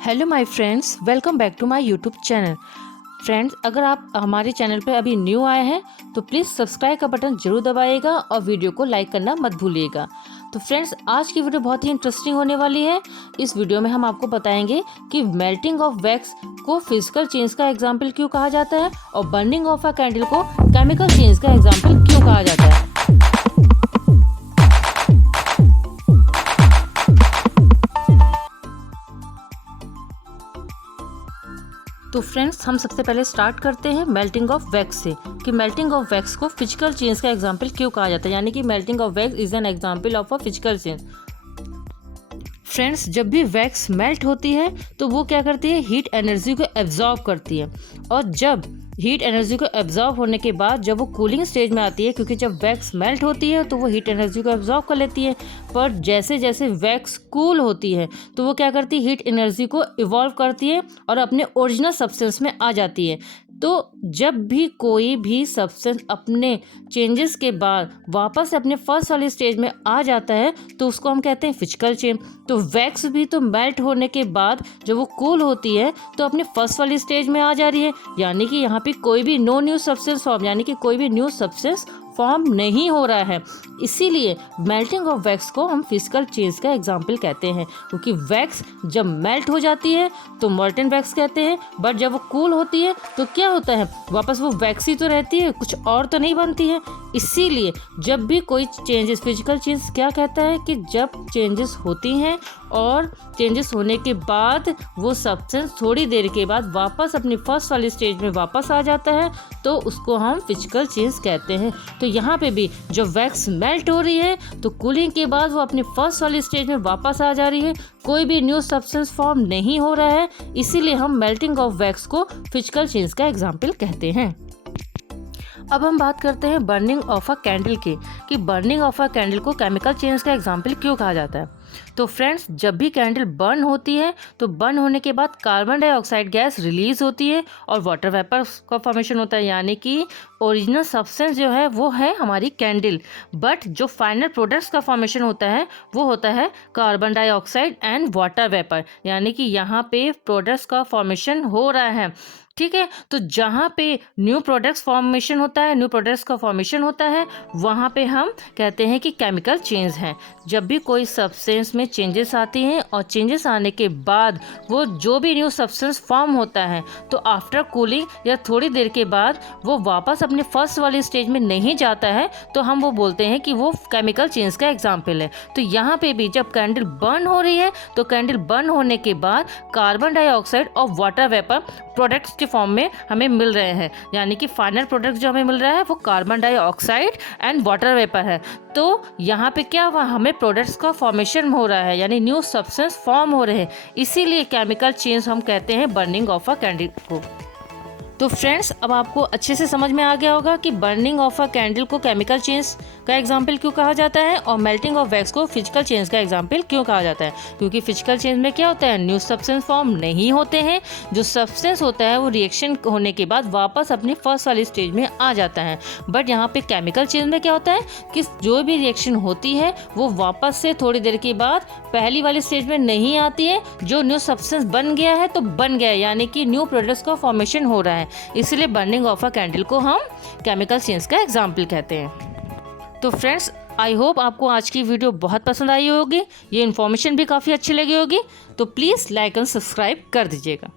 Hello my friends, welcome back to my YouTube channel. Friends, अगर आप हमारे channel पर अभी न्यू आए हैं तो प्लीज़ सब्सक्राइब का बटन जरूर दबाइएगा और वीडियो को लाइक करना मत भूलिएगा। तो फ्रेंड्स, आज की वीडियो बहुत ही इंटरेस्टिंग होने वाली है। इस वीडियो में हम आपको बताएंगे कि मेल्टिंग ऑफ वैक्स को फिजिकल चेंज का एग्जाम्पल क्यों कहा जाता है और बर्निंग ऑफ अ कैंडल को केमिकल चेंज का एग्जाम्पल क्यों कहा जाता है। तो फ्रेंड्स, हम सबसे पहले स्टार्ट करते हैं मेल्टिंग ऑफ वैक्स से कि मेल्टिंग ऑफ वैक्स को फिजिकल चेंज का एग्जांपल क्यों कहा जाता है, यानी कि melting of wax is an example of a physical change. Friends, जब भी वैक्स मेल्ट होती है तो वो क्या करती है, हीट एनर्जी को एब्जॉर्ब करती है। और जब हीट एनर्जी को एब्जॉर्ब होने के बाद जब वो कूलिंग स्टेज में आती है, क्योंकि जब वैक्स मेल्ट होती है तो वो हीट एनर्जी को एब्जॉर्ब कर लेती है, पर जैसे जैसे वैक्स कूल होती है तो वो क्या करती है, हीट एनर्जी को इवॉल्व करती है और अपने ओरिजिनल सब्सटेंस में आ जाती है। तो जब भी कोई भी सब्सटेंस अपने चेंजेस के बाद वापस अपने फर्स्ट वाली स्टेज में आ जाता है तो उसको हम कहते हैं फिजिकल चेंज। तो वैक्स भी तो मेल्ट होने के बाद जब वो कूल होती है तो अपने फर्स्ट वाली स्टेज में आ जा रही है, यानी कि यहाँ पे कोई भी नो न्यू सब्सटेंस फॉर्म, यानी कि कोई भी न्यू सब्सटेंस फॉर्म नहीं हो रहा है। इसीलिए मेल्टिंग ऑफ वैक्स को हम फिजिकल चेंज का एग्जाम्पल कहते हैं, क्योंकि वैक्स जब मेल्ट हो जाती है तो मोल्टन वैक्स कहते हैं, बट जब वो कूल होती है तो क्या होता है, वापस वो वैक्स ही तो रहती है, कुछ और तो नहीं बनती है। इसीलिए जब भी कोई चेंजेस, फिजिकल चेंज क्या कहता है कि जब चेंजेस होती हैं और चेंजेस होने के बाद वो सब्सटेंस थोड़ी देर के बाद वापस अपनी फर्स्ट वाली स्टेज में वापस आ जाता है तो उसको हम फिजिकल चेंज कहते हैं। तो यहाँ पे भी जब वैक्स मेल्ट हो रही है तो कूलिंग के बाद वो अपनी फर्स्ट वाली स्टेज में वापस आ जा रही है, कोई भी न्यू सब्सटेंस फॉर्म नहीं हो रहा है, इसीलिए हम मेल्टिंग ऑफ वैक्स को फिजिकल चेंज का एग्जाम्पल कहते हैं। अब हम बात करते हैं बर्निंग ऑफ अ कैंडल की, कि बर्निंग ऑफ अ कैंडल को केमिकल चेंज का एग्जाम्पल क्यों कहा जाता है। तो फ्रेंड्स, जब भी कैंडल बर्न होती है तो बर्न होने के बाद कार्बन डाइऑक्साइड गैस रिलीज होती है और वाटर वेपर का फॉर्मेशन होता है, यानी कि ओरिजिनल सब्सटेंस जो है वो है हमारी कैंडल, बट जो फाइनल प्रोडक्ट्स का फॉर्मेशन होता है वो होता है carbon dioxide and water vapour, यानी कि यहाँ पे प्रोडक्ट्स का फॉर्मेशन हो रहा है। ठीक है, तो जहाँ पे न्यू प्रोडक्ट्स फॉर्मेशन होता है, न्यू प्रोडक्ट्स का फॉर्मेशन होता है, वहाँ पे हम कहते हैं कि केमिकल चेंज है। जब भी कोई सब्सटेंस में चेंजेस आती हैं और चेंजेस आने के बाद वो जो भी न्यू सब्सटेंस फॉर्म होता है तो आफ्टर कूलिंग या थोड़ी देर के बाद वो वापस अपने फर्स्ट वाली स्टेज में नहीं जाता है तो हम वो बोलते हैं कि वो केमिकल चेंज का एग्जाम्पल है। तो यहाँ पे भी जब कैंडल बर्न हो रही है तो कैंडल बर्न होने के बाद कार्बन डाइऑक्साइड और वाटर वेपर प्रोडक्ट्स के फॉर्म में हमें मिल रहे हैं, यानी कि फाइनल प्रोडक्ट जो हमें मिल रहा है वो carbon dioxide and water vapour है। तो यहाँ पे क्या हुआ, हमें प्रोडक्ट्स का फॉर्मेशन हो रहा है, यानी न्यू सब्सटेंस फॉर्म हो रहे हैं, इसीलिए केमिकल चेंज हम कहते हैं बर्निंग ऑफ अ कैंडल को। तो फ्रेंड्स, अब आपको अच्छे से समझ में आ गया होगा कि बर्निंग ऑफ अ कैंडल को केमिकल चेंज का एग्जाम्पल क्यों कहा जाता है और मेल्टिंग ऑफ वैक्स को फिजिकल चेंज का एग्जाम्पल क्यों कहा जाता है। क्योंकि फिजिकल चेंज में क्या होता है, न्यू सब्सटेंस फॉर्म नहीं होते हैं, जो सब्सटेंस होता है वो रिएक्शन होने के बाद वापस अपनी फर्स्ट वाली स्टेज में आ जाता है। बट यहाँ पे केमिकल चेंज में क्या होता है कि जो भी रिएक्शन होती है वो वापस से थोड़ी देर के बाद पहली वाली स्टेज में नहीं आती है, जो न्यू सब्सटेंस बन गया है तो बन गया है, यानी कि न्यू प्रोडक्ट्स का फॉर्मेशन हो रहा है, इसलिए बर्निंग ऑफ अ कैंडल को हम केमिकल चेंज का एग्जाम्पल कहते हैं। तो फ्रेंड्स, आई होप आपको आज की वीडियो बहुत पसंद आई होगी, ये इन्फॉर्मेशन भी काफ़ी अच्छी लगी होगी, तो प्लीज़ लाइक एंड सब्सक्राइब कर दीजिएगा।